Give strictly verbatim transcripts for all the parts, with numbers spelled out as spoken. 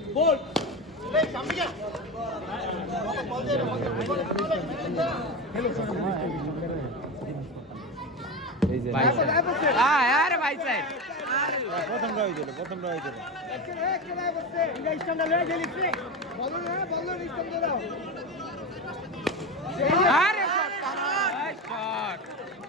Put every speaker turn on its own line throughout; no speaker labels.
বল
আরে ভাই স্যার
প্রথম রাই দিল প্রথম রাই দিল
আরে শট শট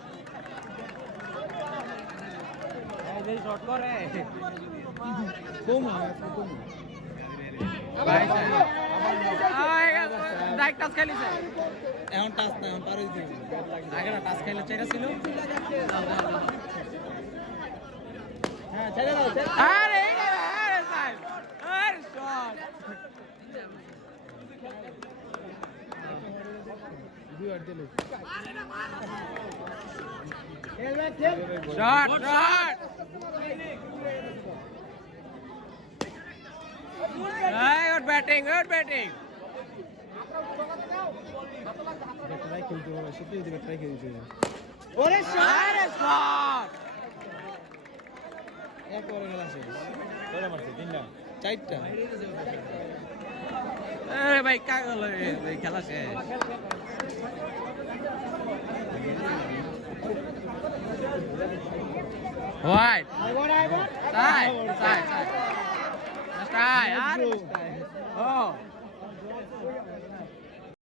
এই শট করে
কম কম
ভাই স্যার আয় ডাইরেক্ট টাচ খেলিছে
এখন টাচ না এখন পার হইছে
আগে না টাচ খেলে চেরা ছিল
হ্যাঁ ছেড়ে দাও ছেড়ে
আরে এই রে, আরে স্যার আরে শট
দুই আর দিল
খেলবে খেল
শট শট এই good batting good batting
try খেলতে হবে সত্যি যদি ট্রাই খেলতে হবে
ওরে
আরে শট
এক ওভার খেলা শেষ কয়টা মারছে তিনটা চারটা
আরে ভাই কাগল এই খেলা শেষ হোয়াইট
আইবো আইবো
সাই সাই সাই সাই আর ও